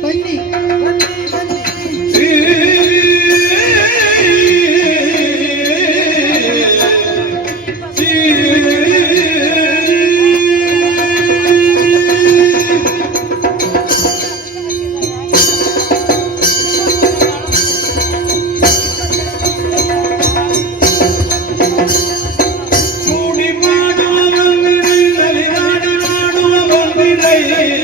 ಬನ್ನಿ ಕೂಡಿ ಮಾಡುವ ಬಂದಿರೈ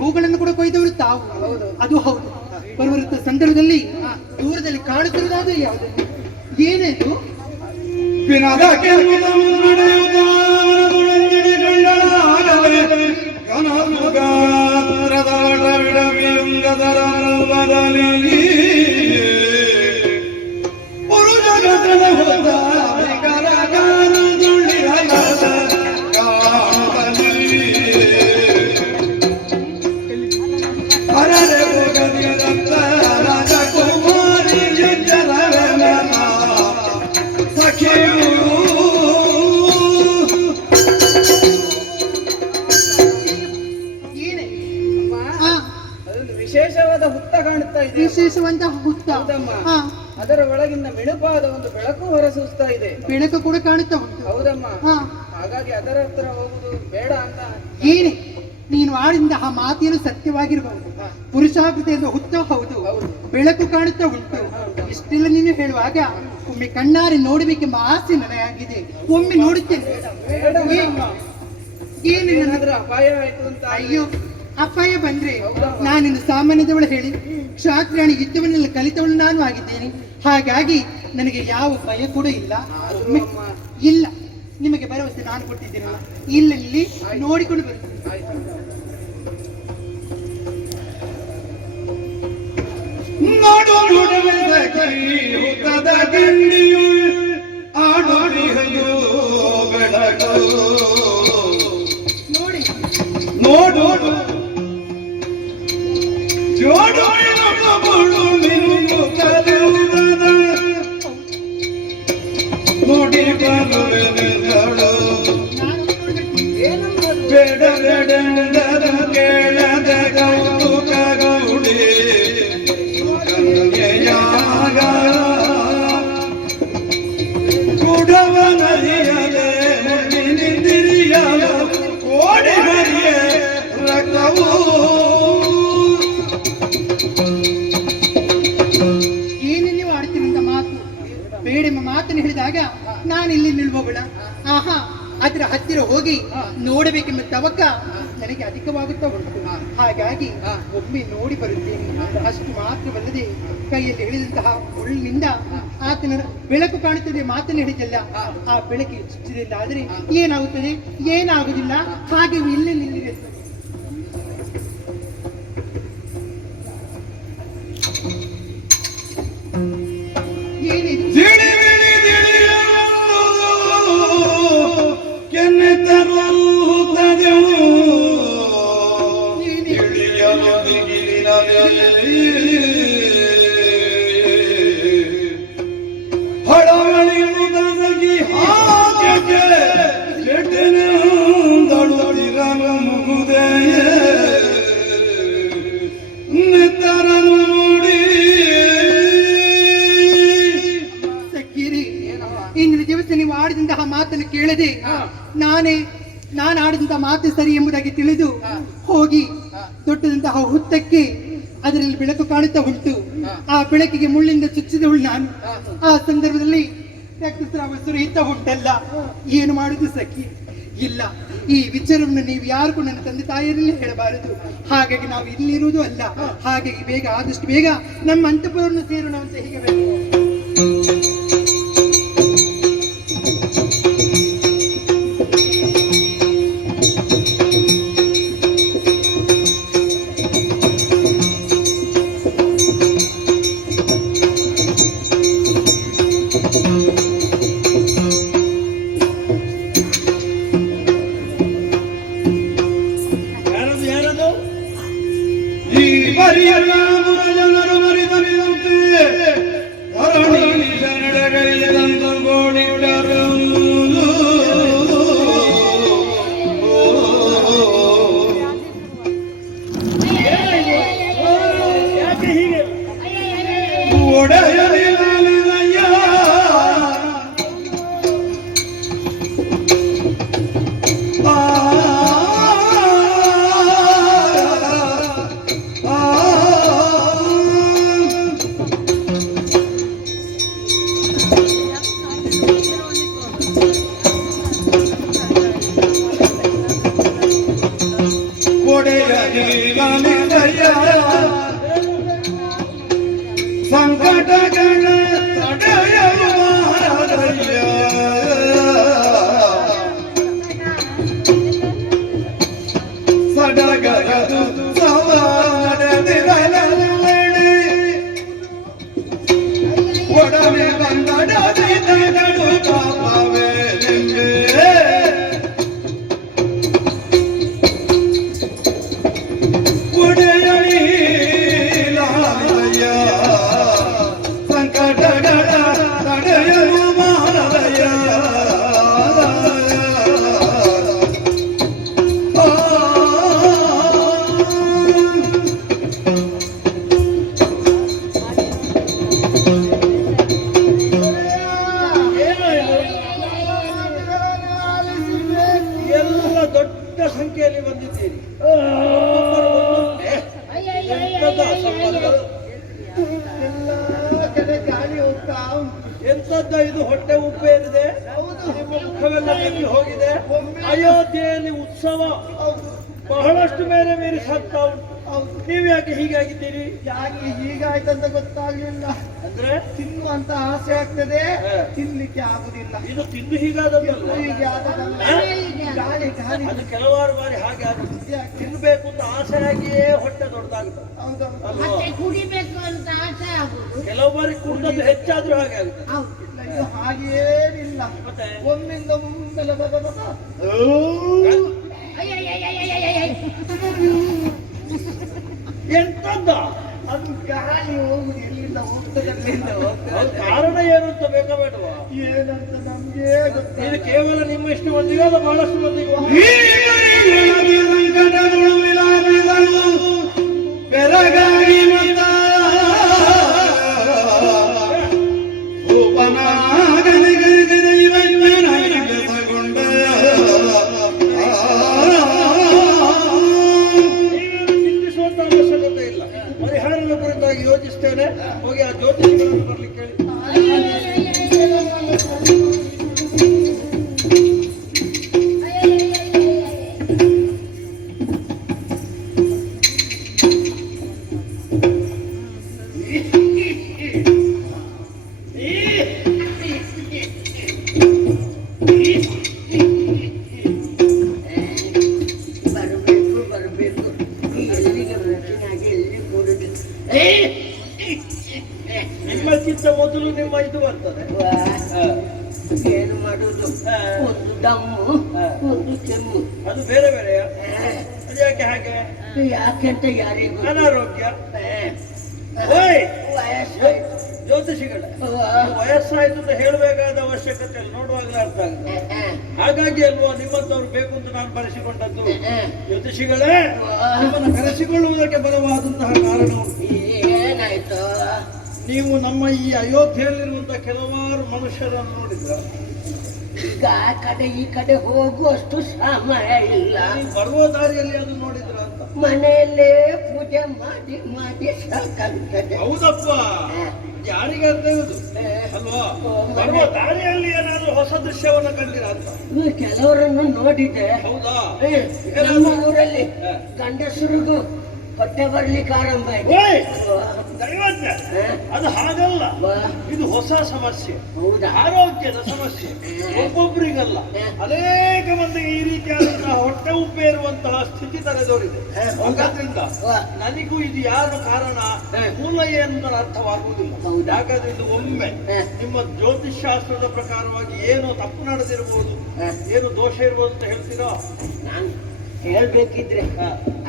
ಹೂಗಳನ್ನು ಕೂಡ ಕೊಯ್ದವರು ತಾವು. ಅದು ಹೌದು. ಬರುವಂತ ಸಂದರ್ಭದಲ್ಲಿ ದೂರದಲ್ಲಿ ಕಾಣುತ್ತಿರುವುದಾದ ಯಾವುದು ಏನೇನು ವಿಶೇಷವಂತಹ ಹುತ್ತ. ಅದರ ಒಳಗಿಂದ ಮಿಣುಪಾದ ಒಂದು ಬೆಳಕು ಹೊರಸೂಸ್ತಾ ಇದೆ. ಬೆಳಕು ಕೂಡ ಕಾಣುತ್ತಾ ಉಂಟು. ಹೌದಮ್ಮ. ಹಾಗಾಗಿ ಅದರ ಹತ್ರ ಹೋಗುದು ಬೇಡ ಅಂತ. ಏನೇ ನೀನು ಆಡಿದಂತಹ ಮಾತೇನು ಸತ್ಯವಾಗಿರಬಹುದು. ಪುರುಷಾಕೃತಿ ಎಂದು ಹುತ್ತ ಹೌದು, ಬೆಳಕು ಕಾಣುತ್ತಾ ಉಂಟು. ಇಷ್ಟೆಲ್ಲ ನೀನು ಹೇಳುವಾಗ ಒಮ್ಮೆ ಕಣ್ಣಾರೆ ನೋಡಬೇಕೆಂಬ ಆಸೆ ನನಗಾಗಿದೆ. ಒಮ್ಮೆ ನೋಡುತ್ತೇನೆ. ಏನೇನಾದ್ರೂ ಅಪಾಯ ಆಯ್ತು ಅಂತ. ಅಯ್ಯೋ, ಅಪಾಯ ಬಂದ್ರೆ ನಾನಿನ್ನು ಸಾಮಾನ್ಯದವಳು ಹೇಳಿ ಕ್ಷಾತ್ರಾಣಿ ಯುದ್ಧವನ್ನೆಲ್ಲ ಕಲಿತವಳು ನಾನು ಆಗಿದ್ದೇನೆ. ಹಾಗಾಗಿ ನನಗೆ ಯಾವ ಭಯ ಕೂಡ ಇಲ್ಲ. ಇಲ್ಲ, ನಿಮಗೆ ಭರವಸೆ ನಾನು ಕೊಟ್ಟಿದ್ದೀನಲ್ಲ, ಇಲ್ಲಿ ನೋಡಿಕೊಂಡು ಬರ್ತೇನೆ. ಆಡೋ ಮಾಡಿಹೆಯೋ ಬೆಳಕು ನೋಡಿ ನೋಡು ಜೋಡು ಬಳು ನಿನ್ನು ಕರೆಯುವುದದ ನೋಡಿ ಬರುವೆನೆಂದಳು ಬೇಡ ಬೇಡೆಂದರ ಕೇಳದ ಕೌತುಕ ಗೌಡಿ ಕನ್ಯೆಯಾಗ ಕುಡವನರಿಯದೆ ನಿಂದಿರಿಯಲ ಓಡಿ ಹರಿಯ ರಕ್ತವು ಏನೆಲ್ಲಿ ಆಡ್ತೀನಂತ ಮಾತು ಬೇಡೆಂಬ ಮಾತನ್ನು ಹೇಳಿದಾಗ ನಾನಿಲ್ಲಿ ನಿಲ್ಬೋಬೇಡ. ಆಹಾ ಅದರ ಹತ್ತಿರ ಹೋಗಿ ನೋಡಬೇಕೆಂಬ ತವಕ ನನಗೆ ಅಧಿಕವಾಗುತ್ತಾ ಉಂಟು. ಹಾಗಾಗಿ ಒಮ್ಮೆ ನೋಡಿ ಬರುತ್ತೇನೆ. ಅಷ್ಟು ಮಾತ್ರವಲ್ಲದೆ ಕೈಯಲ್ಲಿ ಹಿಡಿದಂತಹ ಮುಳ್ಳಿನಿಂದ ಆತನ ಬೆಳಕು ಕಾಣುತ್ತದೆ. ಮಾತನ್ನು ಹಿಡಿದಲ್ಲ, ಆ ಬೆಳಕಿಗೆ ಚುಚ್ಚಿದೆ ಆದರೆ ಏನಾಗುತ್ತದೆ? ಏನಾಗುವುದಿಲ್ಲ. ಹಾಗೆ ಇಲ್ಲೇ ನಿಲ್ಲಿದೆ. ಏನಿದು? ಕೆನ್ನೆ ತರುತ್ತದೆವು ಇಳಿಯಲು ದಿಗಿಲಿನಲ್ಲಿ ಹೊಳವಳಿಯುವುದಗಿ ಹಾಗೆ ಕೆಟ್ಟನೆಂದಳುತ್ತಿರಲ ಮುಗುದೆಯೇ ನೆತ್ತರನು ನೋಡಿ ಸಖಿಯರೇ, ಇಂದಿನ ದಿವಸ ನೀವು ಆಡಿದಂತಹ ಮಾತನ್ನು ಕೇಳದೆ ನಾನು ಆಡಿದಂತಹ ಮಾತು ಸರಿ ಎಂಬುದಾಗಿ ತಿಳಿದು ಹೋಗಿ ದೊಡ್ಡದಂತಹ ಹುತ್ತಕ್ಕೆ ಅದರಲ್ಲಿ ಬೆಳಕು ಕಾಣುತ್ತಾ ಉಂಟು. ಆ ಬೆಳಕಿಗೆ ಮುಳ್ಳಿಂದ ಚುಚ್ಚಿದವಳು ನಾನು. ಆ ಸಂದರ್ಭದಲ್ಲಿ ರಕ್ತಸ್ರಾವ ಸುರಿಯುತ್ತಾ ಉಂಟಲ್ಲ. ಏನು ಮಾಡುದು ಸಖಿ? ಇಲ್ಲ, ಈ ವಿಚಾರವನ್ನು ನೀವು ಯಾರಿಗೂ ನನ್ನ ತಂದೆ ತಾಯಿಯರಲ್ಲಿ ಹೇಳಬಾರದು. ಹಾಗಾಗಿ ನಾವು ಇಲ್ಲಿರುವುದು ಅಲ್ಲ. ಹಾಗಾಗಿ ಬೇಗ ಆದಷ್ಟು ಬೇಗ ನಮ್ಮ ಅಂತಃಪುರವನ್ನು ಸೇರೋಣ ಅಂತ ಹೀಗೆ ಬೇಕು. ಈ ಬರಿಯಲ್ಲ ಜನರು ಮರಿದರಿದಂತೆ ಧರಣಿ ಜನಡಗೈಯದಂತ ಗೋಡಿಡರು ಒಡೆಯಲಿದಯ್ಯ ಸಂಕಟಗಳ ತಡೆಯುವ ಮಾರಯ್ಯ ಸಡಗರದು ಸವಾಡದಿರಲಲ್ಲಡಿ ಒಡನೆ ಬಂದಡದಿದಗಳು ಕಾಪವೇ ನಿಂಬೆ ದೊಡ್ಡ ಸಂಖ್ಯೆಯಲ್ಲಿ ಬಂದಿದ್ದೀರಿ. ಗಾಳಿ ಹೋಗ್ತಾ ಎಂತದ್ದ ಇದು? ಹೊಟ್ಟೆ ಉಪ್ಪೇರಿದೆ, ನಿಮ್ಮ ಮುಖವೆಲ್ಲ ತೆಗಿ ಹೋಗಿದೆ. ಅಯೋಧ್ಯೆಯಲ್ಲಿ ಉತ್ಸವ ಬಹಳಷ್ಟು ಬೇರೆ ಬೇರೆ ಸಾಗ್ತಾ ಉಂಟು. ನೀವು ಯಾಕೆ ಹೀಗಾಗಿದ್ದೀರಿ? ಯಾಕೆ ಹೀಗಾಯ್ತಂತ ಗೊತ್ತಾಗ್ಲಿಲ್ಲ. ಅಂದ್ರೆ ತಿನ್ನುವಂತ ಆಸೆ ಆಗ್ತದೆ, ತಿನ್ಲಿಕ್ಕೆ ಆಗುದಿಲ್ಲ. ಇದು ತಿಂದು ಹೀಗಾದದ್ದಲ್ಲ. ಹೀಗೆ ಆದದಲ್ಲ. ಗಾಳಿ ಗಾಳಿ ಅದು ಕೆಲವಾರು ಬಾರಿ ಹಾಗೆ ಆಗುತ್ತೆ. ತಿನ್ಬೇಕು ಅಂತ ಆಸೆ ಆಗಿಯೇ ಹೊಟ್ಟೆ ದೊಡ್ಡದಾಗುತ್ತೆ. ಹೌದೌದು. ಅಲ್ವಾ? ಕುಡಿಬೇಕು ಅಂತ ಆಸೆ ಆಗುದು. ಕೆಲವು ಬಾರಿ ಕುಡಿದದ್ದು ಹೆಚ್ಚಾದ್ರೂ ಹಾಗೆ ಆಗುತ್ತೆ. ಹೌದು. ಇದು ಹಾಗೇನಿಲ್ಲ. ಮತ್ತೆ? ಒಮ್ಮಿಂದ ಒಮ್ಮೆಲೆ ಎಂತದ್ದ ಅದು ಗಾಳಿ ಹೋಗುದು ಎಲ್ಲಿಂದ ಹೋಗ್ತದೆ ಅಲ್ಲಿಂದ ಹೋಗ್ತದೆ. ಅದು ಕಾರಣ ಏನು ಅಂತ ಬೇಕಾ ಬೇಡವಾ? ಏನಂತ ನಮ್ಗೆ ಗೊತ್ತಿಲ್ಲ. ಇದು ಕೇವಲ ನಿಮ್ಮ ಇಷ್ಟು ಮಂದಿಗೆ ಅಲ್ಲ ಬಹಳಷ್ಟು ಮಂದಿಗೆ ಸಂಕಟಗಳು ವಿಲಾಪಿದಳು ಬೆರಗಾಗಿ ಮತ ರೂಪನಾಗಲಿಗೆ ದೈವಜ್ಞನಾಗಿ ಬೆಸಗೊಂಡ ನೀವೇನು ಚಿಂತಿಸುವಂತ ಅವಶ್ಯಕತೆ ಇಲ್ಲ. ಪರಿಹಾರದ ಕುರಿತಾಗಿ ಯೋಚಿಸ್ತೇನೆ. ಹೋಗಿ ಆ ಜ್ಯೋತಿಷಿಗಳನ್ನು ಬರ್ಲಿಕ್ಕೆ ಹೇಳಿ. ಬರಬೇಕು ಎಲ್ಲಿಗೆ ಮುಟ್ಟಿನಾಗೆ ಎಲ್ಲಿ ಕೂಡುದು ನಿಮ್ಮಕ್ಕಿಂತ ಮೊದಲು ನಿಮ್ಮ ಇದು ಬರ್ತದೆ. ಏನು ಮಾಡುದು ಒಂದು ದಮ್ಮು ಒಂದು ಕೆಮ್ಮು ಅದು ಬೇರೆ ಬೇರೆಯಾ? ಅದು ಯಾಕೆ ಹಾಗೆ? ಯಾಕೆಂತ ಯಾರಿಗೂ ಅನಾರೋಗ್ಯ. ಓಯ್ ವಯಸ್ಸಾಯ್ತು ಜ್ಯೋತಿಷಿಗಳ ವಯಸ್ಸಾಯ್ತು ಅಂತ ಹೇಳಬೇಕಾದ ಅವಶ್ಯಕತೆ ಇಲ್ಲ, ನೋಡುವಾಗಲೇ ಅರ್ಥ ಆಗುತ್ತೆ. ಹಾಗಾಗಿ ಅಲ್ವಾ ನಿಮ್ಮಂತವ್ರು ಬೇಕು ಅಂತ ನಾನು ಬರೆಸಿಕೊಂಡದ್ದು. ಜ್ಯೋತಿಷಿಗಳೇ ನಿಮ್ಮನ್ನು ಕರೆಸಿಕೊಳ್ಳುವುದಕ್ಕೆ ಬಲವಾದಂತಹ ಕಾರಣ ಉಂಟು. ಏನಾಯ್ತು? ನೀವು ನಮ್ಮ ಈ ಅಯೋಧ್ಯೆಯಲ್ಲಿರುವಂತಹ ಕೆಲವಾರು ಮನುಷ್ಯರನ್ನು ನೋಡಿದ್ರ? ಈಗ ಆ ಕಡೆ ಈ ಕಡೆ ಹೋಗುವಷ್ಟು ಸಮಯ ಇಲ್ಲ. ನೀವು ಬರುವ ದಾರಿಯಲ್ಲಿ ಅದು ನೋಡಿದ್ರ ಅಂತ? ಮನೆಯಲ್ಲೇ ಪೂಜೆ ಮಾಡಿ ಮಾಡಿ ಸಾಕಾಗ್ತದೆ. ಹೌದಪ್ಪ, ಯಾರಿಗೆ ಅಂತ ಹೇಳುದು ಅಲ್ವಾ? ಬರುವ ದಾರಿಯಲ್ಲಿ ಏನಾದ್ರು ಹೊಸ ದೃಶ್ಯವನ್ನ ಕಂಡಿರ ಅಂತ? ಕೆಲವರನ್ನು ನೋಡಿದೆ. ಹೌದಾ? ನಮ್ಮ ಊರಲ್ಲಿ ಗಂಡಸರಿಗೂ ಹೊಟ್ಟೆ ಬರ್ಲಿಕ್ಕೆ ಆರಂಭ ಆಯ್ತು. ಓಯ್ ದೈವಜ್ಞ, ಅದು ಹಾಗಲ್ಲ. ಇದು ಹೊಸ ಸಮಸ್ಯೆ, ಹೌದಾ? ಆರೋಗ್ಯದ ಸಮಸ್ಯೆ. ಒಬ್ಬೊಬ್ಬರಿಗಲ್ಲ, ಅನೇಕ ಮಂದಿಗೆ ಈ ರೀತಿಯಾದಂತಹ ಹೊಟ್ಟೆ ಉಬ್ಬೆ ಇರುವಂತಹ ಸ್ಥಿತಿ ತಲೆದೋರಿದೆ. ಹಾಗಾದ್ರಿಂದ ನನಗೂ ಇದು ಯಾರು ಕಾರಣ, ಮೂಲ ಏನು ಅಂತ ಅರ್ಥವಾಗುವುದಿಲ್ಲ. ಹಾಗಾದ್ರೆ ಇದು ಒಮ್ಮೆ ನಿಮ್ಮ ಜ್ಯೋತಿಷ್ ಶಾಸ್ತ್ರದ ಪ್ರಕಾರವಾಗಿ ಏನು ತಪ್ಪು ನಡೆದಿರಬಹುದು, ಏನು ದೋಷ ಇರ್ಬೋದು ಅಂತ ಹೇಳ್ತೀರಾ? ನಾನು ಹೇಳ್ಬೇಕಿದ್ರೆ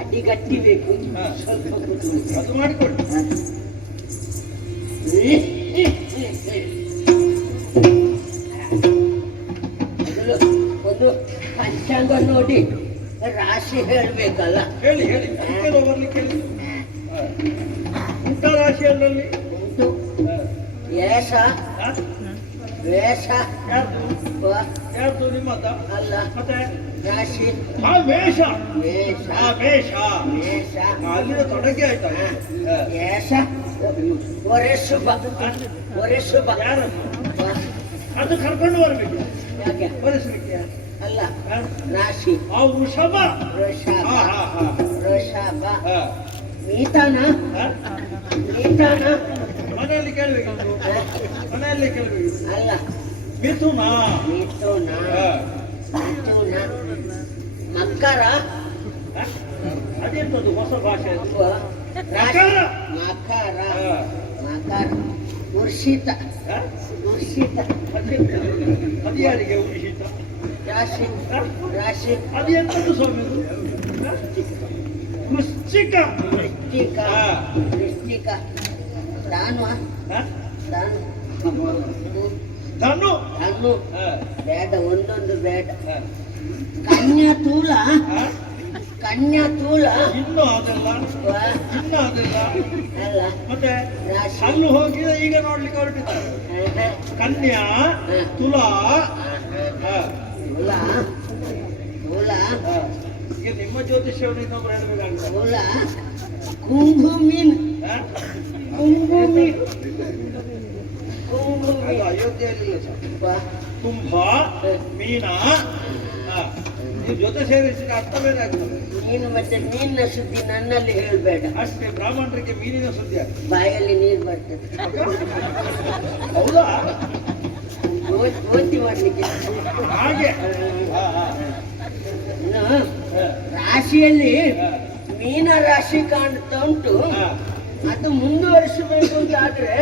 ಅಡ್ಡಿಗಟ್ಟಿ ಬೇಕು. ಸ್ವಲ್ಪ ಕೂತ್ಕೊಳ್ಳಿ. ಅದು ಮಾಡಿಕೊಳ್ಳಿ. ಮೊದಲು ಒಂದು ಪಂಚಾಂಗ ನೋಡಿ ರಾಶಿ ಹೇಳ್ಬೇಕಲ್ಲ. ಹೇಳಿ ಹೇಳಿ, ಅಂಕೆಲು ಬರ್ಲಿಕ್ಕೆ ಹೇಳಿ. ಊಟ ರಾಶಿಯಲ್ಲಿ ಉಂಟು ಏಷ ವೇಷ ಯಾರ್ದು ನಿಮ್ಮದ? ಅಲ್ಲ ಮತ್ತೆ ರಾಶಿ ಆ ವೇಷ, ವೇಷ ಆ ವೇಷ ವೇಷ ಅಲ್ಲಿನ ತೊಡಗಿ ಆಯ್ತಾ? ಏಷ ಒರೆ ಶುಭ ಒರೆ ಶುಭ. ಯಾರು ಅದು ಕರ್ಕೊಂಡು ಬರ್ಬೇಕು ಯಾಕೆ? ಬರೆಸಲಿಕ್ಕೆ? ಅಲ್ಲ ರಾಶಿ ಆ ವೃಷಭ. ವೃಷಭ ಹಾ ಹಾ ಹಾ ವೃಷಭ ಹಾ. ಮೀತಾನ ಮೀತಾನ ಮನೆಯಲ್ಲಿ ಕೇಳ್ಬೇಕು, ಮನೆಯಲ್ಲಿ ಕೇಳ್ಬೇಕು. ಅಲ್ಲ ಮಿಥುನ. ಮಿಥುನ ಮಿಥುನ ಮಕರ ಅದೆಂತದ್ದು ಹೊಸ ಭಾಷೆ ಅದು? ರಾಶಿ ಮಕರ ಮಕರ ವೃಷಿತ ವೃಷಿತ ಅದು ಯಾರಿಗೆ ಉಳಿಸಿತ? ರಾಶಿ ರಾಶಿ ಅದು ಎಂತದ್ದು ಸ್ವಾಮಿ? ವೃಶ್ಚಿಕ. ವೃಶ್ಚಿಕ ವೃಶ್ಚಿಕ ದಾನು ದಾನು ಧನು. ಧನು ಬೇಡ, ಒಂದೊಂದು ಬೇಡ. ಕನ್ಯಾ ತೂಲ ಕನ್ಯಾ ತೂಲ ಇನ್ನು ಅದೆಲ್ಲ ಇನ್ನು ಅದೆಲ್ಲ ಅಲ್ಲ ಮತ್ತೆ ರಾಶಿ ಅಲ್ಲಿ ಹೋಗಿ ಈಗ ನೋಡ್ಲಿಕ್ಕೆ ಹೊರಟಿದ್ದಾರೆ. ಕನ್ಯಾ ತುಲಾ. ತೂಲ ತೂಲ ಈಗ ನಿಮ್ಮ ಜ್ಯೋತಿಷ್ಯವನ್ನು ಇನ್ನೊಬ್ರು ಹೇಳ್ಬೇಕಾಗ್ತದೆ. ತೂಲ ಕುಂಭು ಮೀನ್ ಕುಂಭು ಮೀನ್ ಕುಂಭು ಅದು ಮೀನ್ ಅಯೋಧ್ಯೆಯಲ್ಲಿ ಕುಂಭ ಮೀನ. ನೀವು ಜೊತೆ ಸೇರಿಸಿದ ಅರ್ಥ ಬೇರೆ ಆಗ್ತದೆ. ನೀನು ಮತ್ತೆ ಮೀನಿನ ಸುದ್ದಿ ನನ್ನಲ್ಲಿ ಹೇಳ್ಬೇಡ. ಅಷ್ಟೇ, ಬ್ರಾಹ್ಮಣರಿಗೆ ಮೀನಿನ ಸುದ್ದಿ ಆಗ್ತದೆ. ಬಾಯಲ್ಲಿ ನೀರು ಬರ್ತದೆ. ಹೌದಾ? ಓದಿ ಮಾಡ್ಲಿಕ್ಕೆ ಹಾಗೆ ಇನ್ನು ರಾಶಿಯಲ್ಲಿ ಮೀನ ರಾಶಿ ಕಾಣ್ತಾ ಉಂಟು. ಅದು ಮುಂದುವರಿಸಬೇಕು ಅಂತ ಆದ್ರೆ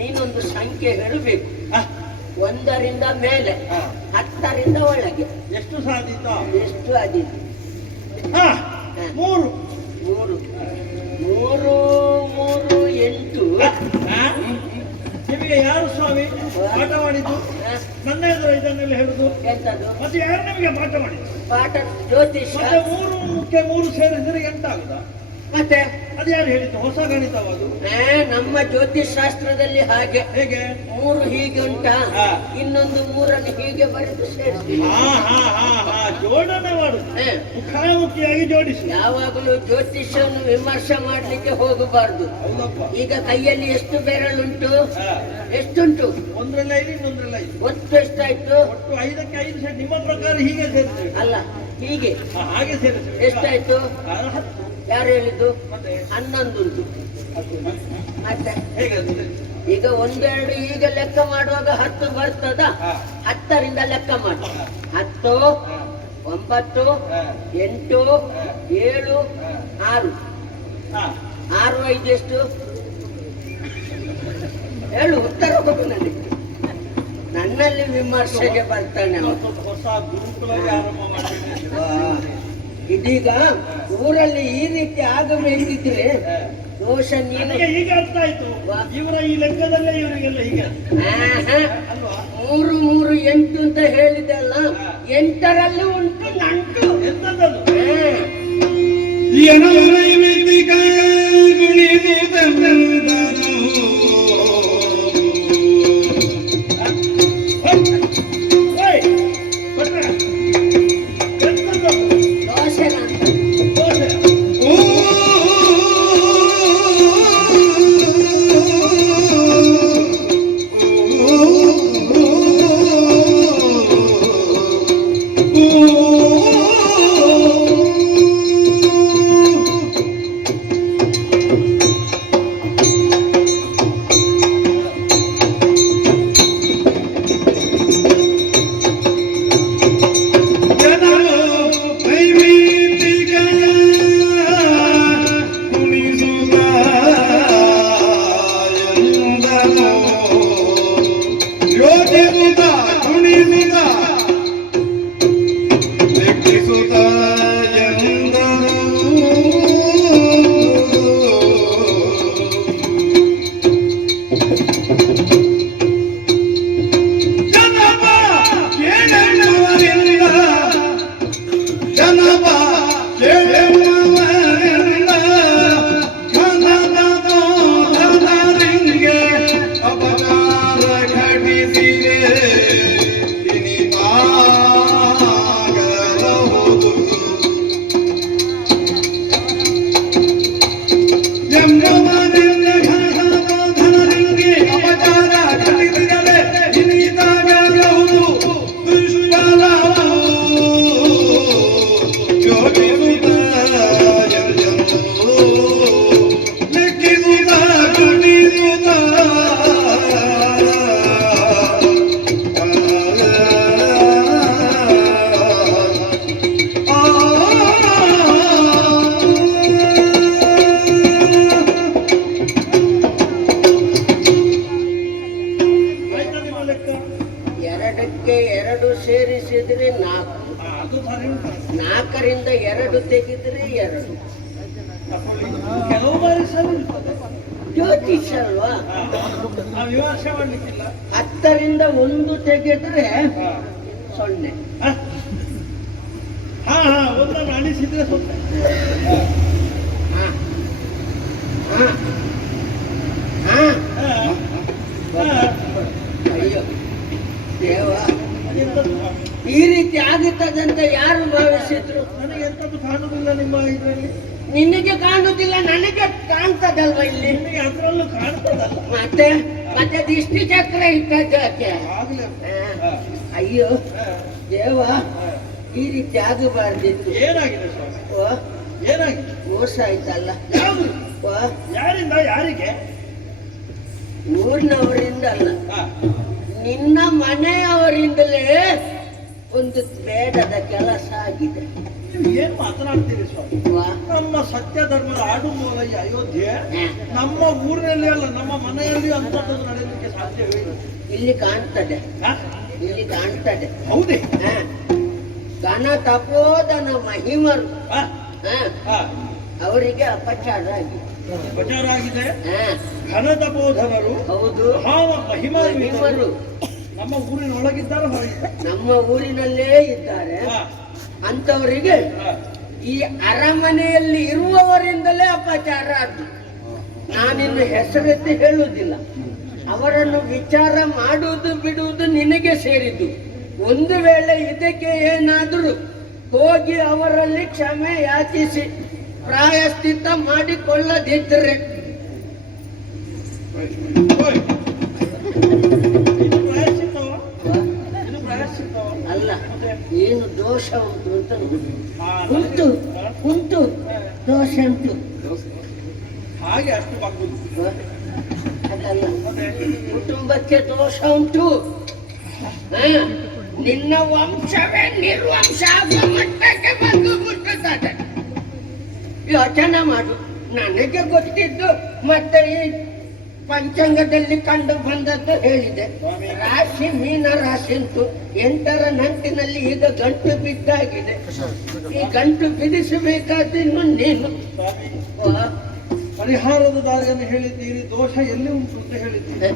ನೀನೊಂದು ಸಂಖ್ಯೆ ಹೇಳಬೇಕು. 1ರಿಂದ ಮೇಲೆ, ಹಾ. 10ರಿಂದ ಒಳಗೆ. ಎಷ್ಟು ಸಾಧಿತ? ಎಷ್ಟು ಆದಿತ್ತು? ಹಾ 3. 3 3 3 8. ಹಾ? ನಿಮಗೆ ಯಾರು ಸ್ವಾಮಿ ಪಾಠ ಮಾಡಿದ್ದು? ನನ್ನ ಎದುರು ಇದನ್ನೆಲ್ಲ ಹೇಳುದು? ಎಂತದ್ದು ಮತ್ತೆ ಯಾರು ನಿಮಗೆ ಪಾಠ ಮಾಡಿದ್ದು? ಪಾಠ? ಜ್ಯೋತಿಷ. ಮತ್ತೆ 3 ಸೇರಿಸಿದ್ರೆ 8 ಆಗುದಾ? ಮತ್ತೆ ಅದು ಯಾರು ಹೇಳಿದ್ದು? ಹೊಸ ಗಣಿತವದು? ನಮ್ಮ ಜ್ಯೋತಿಷ್ ಶಾಸ್ತ್ರದಲ್ಲಿ ಹಾಗೆ. ಹೇಗೆ? 3 ಹೀಗೆ ಉಂಟಾ, ಹಾ. ಇನ್ನೊಂದು 3 ಹೀಗೆ ಬರೆದು ಸೇರಿಸಿ. ಜೋಡಣೆ ಮಾಡುದು, ಮುಖಾಮುಖಿಯಾಗಿ ಜೋಡಿಸಿ. ಯಾವಾಗಲೂ ಜ್ಯೋತಿಷನ್ನು ವಿಮರ್ಶೆ ಮಾಡ್ಲಿಕ್ಕೆ ಹೋಗಬಾರ್ದು. ಹೌದಪ್ಪ. ಈಗ ಕೈಯಲ್ಲಿ ಎಷ್ಟು ಬೆರಳುಂಟು? ಹಾ. ಎಷ್ಟುಂಟು? ಒಂದ್ರಲ್ಲ 5, ಇನ್ನೊಂದ್ರಲ್ಲ 5. ಒಟ್ಟು ಎಷ್ಟಾಯ್ತು? ಒಟ್ಟು 5ಕ್ಕೆ 5 ಸೇರಿ ನಿಮ್ಮ ಪ್ರಕಾರ ಹೀಗೆ ಸೇರಿಸಿ. ಅಲ್ಲ, ಹೀಗೆ ಹಾಗೆ ಸೇರಿಸಿ. ಎಷ್ಟಾಯ್ತು? 10. ಯಾರು ಹೇಳಿದ್ದು? ಮತ್ತೆ 11 ಉಂಟು. ಮತ್ತೆ ಹೇಗೆ ಅದು? ಈಗ 1 2 ಈಗ ಲೆಕ್ಕ ಮಾಡುವಾಗ 10 ಬರ್ತದ? ಹಾ. 10ರಿಂದ ಲೆಕ್ಕ ಮಾಡಿ. 10 ಹಾ. 9 ಹಾ. 8 7 6. ಹಾ. 6 5 ಎಷ್ಟು? ಹೇಳು, ಉತ್ತರ ಕೊಡು ನನಗೆ. ನನ್ನಲ್ಲಿ ವಿಮರ್ಶೆಗೆ ಬರ್ತಾನೆ ಅವನು. ಮತ್ತೊಂದು ಹೊಸ ಗುರುಕುಲವೇ ಆರಂಭ ಮಾಡಿದ್ದೇನೆ. ಇದೀಗ ಊರಲ್ಲಿ ಈ ರೀತಿ ಆಗಬೇಕಿದ್ರೆ ದೋಷ ನೀನು. ನನಗೆ ಈಗ ಅರ್ಥ ಆಯ್ತು. ಇವರ ಈ ಲೆಕ್ಕದಲ್ಲೇ ಇವರಿಗೆಲ್ಲ ಹೀಗೆ ಅಲ್ವಾ? 3 3 8 ಅಂತ ಹೇಳಿದೆಲ್ಲ, 8ರಲ್ಲಿ ಉಂಟು ನಂಟು. ಎಂತದ್ದು? ಏನೈಮಿತಿಕ ಗುಣಿಸುತ್ತಂದನು ಓಯ್, ಭಟ್ರ, ಎಂತದ್ದು? ದೋಷನ ಅಂತ. ದೋಸೆ. ಓ ಆಯ್ತಾ ನಿಮ್ಮ ಲೆಕ್ಕ? 2ಕ್ಕೆ 2 ಸೇರಿಸಿದ್ರೆ 4. ಅದು ಸರಿ ಉಂಟು. 4ರಿಂದ 2 ತೆಗೆದ್ರೆ 2. ತಕೊಳ್ಳಿ. ಕೆಲವು ಬಾರಿ ಸರಿ ಇರ್ತದೆ. ಜ್ಯೋತಿಷ ಅಲ್ವಾ? ನಾವು ವಿಮರ್ಶೆ ಮಾಡ್ಲಿಕ್ಕಿಲ್ಲ. 10ರಿಂದ 1 ತೆಗೆದ್ರೆ ಹಾ. 0. ಹಾ ಹಾ, ಒಂದನ್ನು ಅಣಿಸಿದ್ರೆ ಸೊನ್ನೆ. ಹಾ. ಹಾ. ಹಾ. ಹಾ. ಹಾ. ಅಯ್ಯೋ ದೇವ, ಎಂತದ್ದು? ಈ ರೀತಿ ಆಗುತ್ತದಂತ ಯಾರು ಭಾವಿಸಿದ್ರು? ನನಗೆ ಎಂತದ್ದು ಕಾಣುವುದಿಲ್ಲ ನಿಮ್ಮ ಇದರಲ್ಲಿ. ನಿನಗೆ ಕಾಣುದಿಲ್ಲ, ನನಗೆ ಕಾಣ್ತದಲ್ವ ಇಲ್ಲಿ? ನಿಮಗೆ ಅದರಲ್ಲೂ ಕಾಣ್ತದಲ್ಲ. ಮತ್ತೆ ಮತ್ತೆ ದಿಷ್ಟಿ ಚಕ್ರ ಇಟ್ಟದ್ದು ಯಾಕೆ? ಆಗ್ಲೇ. ಹಾ. ಅಯ್ಯೋ ಹಾ. ದೇವ, ಈ ರೀತಿ ಆಗಬಾರ್ದಿತ್ತು. ಏನಾಗಿದೆ ಸ್ವಾಮಿ? ಓ, ಏನಾಗಿದೆ? ಮೋಸ ಆಯ್ತಲ್ಲ. ಯಾವುದು? ಓ, ಯಾರಿಂದ ಯಾರಿಗೆ? ಊರಿನವರಿಂದ ಅಲ್ಲ, ಹಾ. ನಿನ್ನ ಮನೆಯವರಿಂದಲೇ ಒಂದು ಬೇಡದ ಕೆಲಸ ಆಗಿದೆ. ನೀವು ಏನ್ ಮಾತನಾಡ್ತೀರಿ ಸ್ವಾಮಿ? ವಾ. ನಮ್ಮ ಸತ್ಯ ಧರ್ಮದ ಆಡು ಮೂಲ ಈ ಅಯೋಧ್ಯೆ ಹ. ನಮ್ಮ ಊರಿನಲ್ಲಿ ಅಲ್ಲ ನಮ್ಮ ಮನೆಯಲ್ಲಿ ಅಂತದ್ದು ನಡೆಯಲಿಕ್ಕೆ ಸಾಧ್ಯವೇ ಇಲ್ಲ. ಇಲ್ಲಿ ಕಾಣ್ತದೆ, ಹ? ಇಲ್ಲಿ ಕಾಣ್ತದೆ. ಹೌದೇ? ಹ. ಘನ ತಪೋದನ ಮಹಿಮರು, ಹ? ಹ, ಹ. ಅವರಿಗೆ ಅಪಚಾರ ಆಗಿದೆ. ಪ್ರಚಾರ ಆಗಿದೆ. ಹ, ಘನದ ಬೋಧನರು ಹೌದು. ಭಾವ ಮಹಿಮರು ಮಹಿಮರು ನಮ್ಮ ಊರಿನ ಒಳಗಿದ್ದಾರೆ ಹೊರಗಿದ್ದಾರೆ. ನಮ್ಮ ಊರಿನಲ್ಲೇ ಇದ್ದಾರೆ. ಹ. ಅಂತವರಿಗೆ ಹ. ಈ ಅರಮನೆಯಲ್ಲಿ ಇರುವವರಿಂದಲೇ ಅಪಚಾರ ಆದ್ದು. ನಾನಿನ್ನು ಹೆಸರೆತ್ತಿ ಹೇಳುವುದಿಲ್ಲ. ಅವರನ್ನು ವಿಚಾರ ಮಾಡುವುದು ಬಿಡುವುದು ನಿನಗೆ ಸೇರಿದ್ದು. ಒಂದು ವೇಳೆ ಇದಕ್ಕೆ ಏನಾದರೂ ಹೋಗಿ ಅವರಲ್ಲಿ ಕ್ಷಮೆ ಯಾಚಿಸಿ ಪ್ರಾಯಶ್ಚಿತ್ತ ಮಾಡಿಕೊಳ್ಳದಿದ್ದರೆ ಓಯ್. ಇದು ಪ್ರಾಯಶ್ಚಿತ್ತವ? ಇದು ಪ್ರಾಯಶ್ಚಿತ್ತವ? ಅಲ್ಲ, ಏನು ದೋಷ ಉಂಟು ಅಂತ ನೋಡಿ. ಹಾ, ಉಂಟು ಉಂಟು ದೋಷ ಉಂಟು. ಹಾಗೆ ಅಷ್ಟು ಬಾಗುದು. ಅದಲ್ಲ, ಮತ್ತೆ ಕುಟುಂಬಕ್ಕೆ ದೋಷ ಉಂಟು. ಹ, ನಿನ್ನ ವಂಶವೇ ನಿರ್ವಂಶ ಆಗುವ ಮಟ್ಟಕ್ಕೆ ಬಂದು ಮುಟ್ಟುತ್ತದೆ. ಯೋಚನೆ ಮಾಡು. ನನಗೆ ಗೊತ್ತಿದ್ದು ಮತ್ತೆ ಈ ಪಂಚಾಂಗದಲ್ಲಿ ಕಂಡು ಬಂದದ್ದು ಹೇಳಿದೆ. ರಾಶಿ ಮೀನ ರಾಶಿ ಉಂಟು. 8ರ ನಂಟಿನಲ್ಲಿ ಈಗ ಗಂಟು ಬಿದ್ದಾಗಿದೆ. ಈ ಗಂಟು ಬಿಡಿಸಬೇಕಾದ ಇನ್ನು ನೀನು. ಸ್ವಾಮಿ, ವಾ. ಪರಿಹಾರದ ದಾರಿಯನ್ನು ಹೇಳಿದ್ದೀರಿ. ದೋಷ ಎಲ್ಲಿ ಉಂಟು ಅಂತ ಹೇಳಿದ್ದೀರಿ.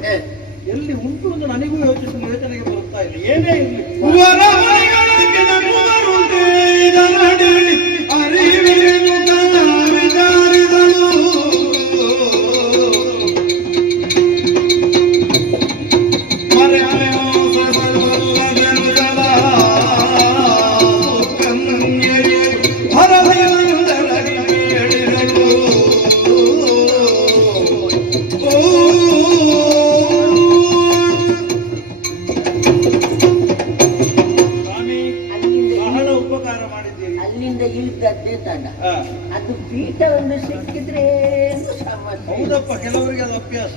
ಎಲ್ಲಿ ಉಂಟು ಅಂತ ನನಗೂ ಯೋಚನೆಗೆ ಬರುತ್ತಾ ಇಲ್ಲ. ಏನೇ ಇರಲಿ ವರವರಗಳಿಗೆ ನಗುವರುಂಟೆ ಇದರಡಿ ಅರಿವಿನ ತನ್ನ ವಿಚಾರಿಸಲು ಮರೆಯೋ ಸಸಲ್ಲದೆನು ಸದಾ ಕನ್ಯೆಯು ಹರಹೆಯುವುದರಗಿ ಹೇಳಿದಳು. ಸ್ವಾಮಿ, ಬಹಳ ಉಪಕಾರ ಮಾಡಿದ್ದೀರಿ. ಅಲ್ಲಿಂದ ಇಳಿದದ್ದೇ ತಡ. ಹ. ಅದು ಪೀಠ ಒಂದು ಸಿಕ್ಕಿದ್ರೆ ಏನು ಸಮಸ್ಯೆ. ಹೌದಪ್ಪ, ಕೆಲವರಿಗೆ ಅದು ಅಭ್ಯಾಸ.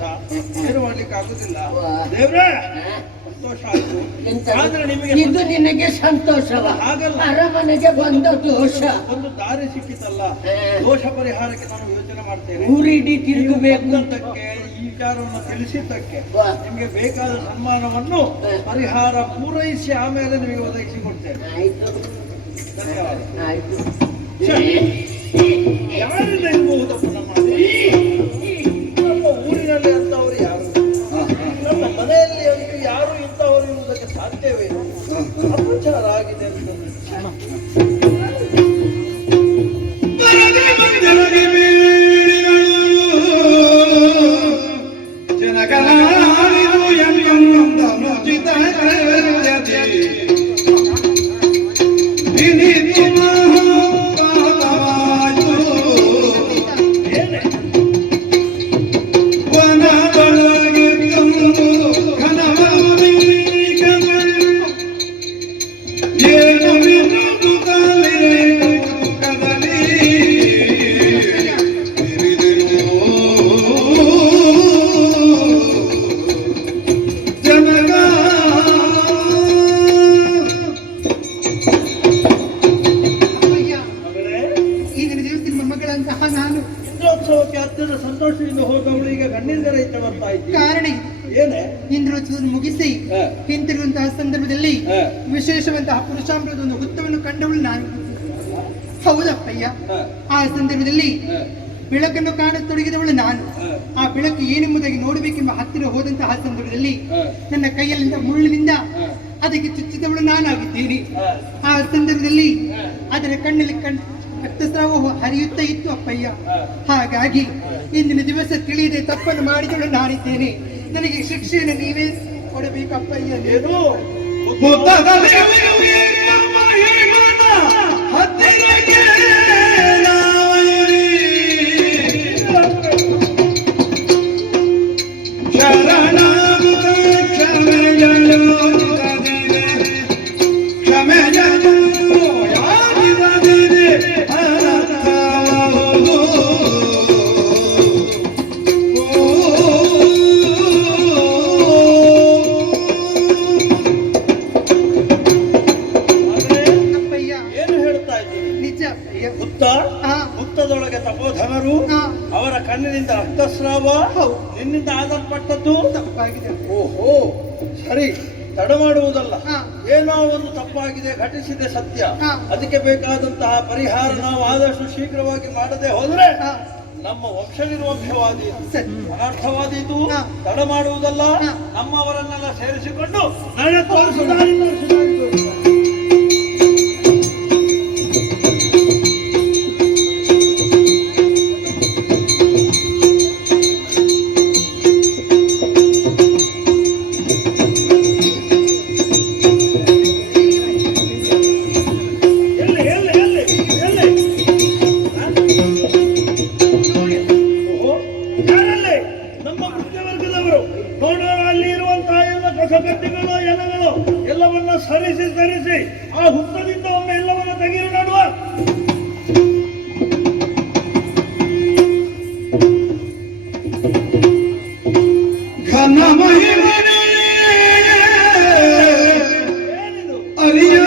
ಏನು ಮಾಡ್ಲಿಕ್ಕೆ ಆಗುದಿಲ್ಲ. ವಾ. ದೇವ್ರೆ, ಹ? ಸಂತೋಷ ಆಯ್ತು. ಎಂತ? ಆದ್ರೆ ನಿಮಗೆ ಇದು ನಿನಗೆ ಸಂತೋಷವ? ಹಾಗಲ್ಲ. ಅರಮನೆಗೆ ಬಂದ ದೋಷ. ಒಂದು ದಾರಿ ಸಿಕ್ಕಿತಲ್ಲ. ಹ. ದೋಷ ಪರಿಹಾರಕ್ಕೆ ನಾನು ಯೋಚನೆ ಮಾಡ್ತೇನೆ. ಊರಿಡಿ ತಿರುಗಬೇಕು ಅಂತ. ಬಂದದ್ದಕ್ಕೆ, ಈ ವಿಚಾರವನ್ನು ತಿಳಿಸಿದ್ದಕ್ಕೆ ವಾ. ನಿಮಗೆ ಬೇಕಾದ ಸನ್ಮಾನವನ್ನು ಹ. ಪರಿಹಾರ ಪೂರೈಸಿ ಆಮೇಲೆ ನಿಮಗೆ ಒದಗಿಸಿಕೊಡ್ತೇನೆ. ಆಯ್ತು ಧನ್ಯವಾದ. ಆಯ್ತು. ಯಾರಿಂದ ಇರಬಹುದಪ್ಪ ನಮ್ಮ ಊರಿನಲ್ಲಿ ಅಂತವರು ಯಾರು? ನಮ್ಮ ಮನೆಯಲ್ಲಿ ಅಂತೂ ಯಾರು ಇಂಥವರು ಇರುವುದಕ್ಕೆ ಸಾಧ್ಯವೇ ಇಲ್ಲ. ಅಪಚಾರ ಆಗಿದೆ ಅಂತ ಬರದೆ ಬಂದೆರಗಿ ಬೀಳಿದಳು ಜನಕಲಾರಿದು ಎಂಬಂದನುಚಿತ ಕೃತ್ಯತೆ ವಿನಿತು ಮಹೋಪಾತವಾಯಿತು. ಏನೇ ವನದೊಳಗಿದ್ದಂದು ಘನವಾದೀಕಗಳು ಏನು ಬಿರುದು ಕದಲಿ ಬಿರಿದೆನು ಜನಕ. ಅಯ್ಯ, ಮಗಳೇ, ಈ ದಿನ ದಿವಸದ ಮೊಮ್ಮಗಳಂತಹ ನಾನು ಇಂದ್ರೋತ್ಸವಕ್ಕೆ ಅತ್ಯಂತ ಸಂತೋಷದಿಂದ ಹೋದವಳು ಈಗ ಗಣ್ಣಿಂದ ರೈತ ಬರ್ತಾ ಇದ್ದೀನಿ. ಕಾರಣ ಇದು. ಏನೇ? ಇಂದ್ರೋತ್ಸವವನ್ನು ಮುಗಿಸಿ ಹ. ಹಿಂತಿರುವಂತಹ ಸಂದರ್ಭದಲ್ಲಿ ಹ. ವಿಶೇಷವಂತಹ ಪುರುಷಾಮೃತದ ಒಂದು ಹುತ್ತವನ್ನು ಕಂಡವಳು ನಾನು. ಹೌದಪ್ಪಯ್ಯ, ಹ. ಆ ಸಂದರ್ಭದಲ್ಲಿ ಹ. ಬೆಳಕನ್ನು ಕಾಣತೊಡಗಿದವಳು ನಾನು. ಹ. ಆ ಬೆಳಕು ಏನೆಂಬುದಾಗಿ ನೋಡಬೇಕೆಂಬ ಹತ್ತಿರ ಹೋದಂತಹ ಸಂದರ್ಭದಲ್ಲಿ ಹ. ನನ್ನ ಕೈಯಲ್ಲಿಂದ ಮುಳ್ಳಿನಿಂದ ಹ. ಅದಕ್ಕೆ ಚುಚ್ಚಿದವಳು ನಾನಾಗಿದ್ದೇನೆ. ಹ. ಆ ಸಂದರ್ಭದಲ್ಲಿ ಹ. ಅದರ ಕಣ್ಣಲ್ಲಿ ರಕ್ತಸ್ರಾವ ಹರಿಯುತ್ತಾ ಇತ್ತು ಅಪ್ಪಯ್ಯ. ಹ. ಹಾಗಾಗಿ ಇಂದಿನ ದಿವಸ ತಿಳಿಯದೆ ತಪ್ಪನ್ನು ಮಾಡಿದವಳು ನಾನಿದ್ದೇನೆ. ನನಗೆ ಶಿಕ್ಷೆಯನ್ನು ನೀವೇ ಕೊಡಬೇಕಪ್ಪಯ್ಯ. ಏನು? ಮುತ್ತದಲ್ಲಿ ಹತ್ತಿರಕ್ಕೆ ನಾವಯಿರಿ ಶರಣಾಗುತ್ತ ಕ್ಷಮೆಯಲು ಕ್ಷಮೆಯಲು ಯಾರಿದೆ ಅರ್ಥವು. ದುರ್ಯೋಧನರು ಹಾ. ಅವರ ಕಣ್ಣಿನಿಂದ ರಕ್ತಸ್ರಾವ ಹೌದು. ನಿನ್ನಿಂದ ಆದಲ್ಪಟ್ಟದ್ದು ತಪ್ಪಾಗಿದೆ. ಓಹೋ ಸರಿ, ತಡ ಮಾಡುವುದಲ್ಲ. ಹಾ. ಏನೋ ಒಂದು ತಪ್ಪಾಗಿದೆ, ಘಟಿಸಿದೆ ಸತ್ಯ. ಹಾ. ಅದಕ್ಕೆ ಬೇಕಾದಂತಹ ಪರಿಹಾರ ನಾವು ಆದಷ್ಟು ಶೀಘ್ರವಾಗಿ ಮಾಡದೆ ಹೋದ್ರೆ ಹಾ. ನಮ್ಮ ವಂಶ ನಿರ್ವಂಶವಾದೀತು, ಸರಿ. ಅನರ್ಥವಾದೀತು. ಹಾ. ತಡ ಮಾಡುವುದಲ್ಲ, ಹಾ. ನಮ್ಮವರನ್ನೆಲ್ಲ ಸೇರಿಸಿಕೊಂಡು ನಾಳೆ ತೋರಿಸು, ದಾರಿ ತೋರಿಸು, ದಾರಿ ತೋರಿಸು. ಎಲ್ಲಿ ಎಲ್ಲಿ ಎಲ್ಲಿ ಎಲ್ಲಿ ಓಹೋ, ಯಾರಲ್ಲಿ? ನಮ್ಮ ವೃದ್ಧವರ್ಗದವರು. ನೋಡೋಣ, ಅಲ್ಲಿ ಇರುವಂತಹ ಎಲ್ಲ ಕಸಕಡ್ಡಿಗಳು, ಎಲೆಗಳು ಎಲ್ಲವನ್ನ ಸರಿಸಿ ಆ ಹುತ್ತದಿಂದ ಒಮ್ಮೆ ಎಲ್ಲವನ್ನ ತೆಗೆದು ನೋಡುವ. ಘನ ಮಹಿಮನೆ ಏನಿದು? ಅರಿಯ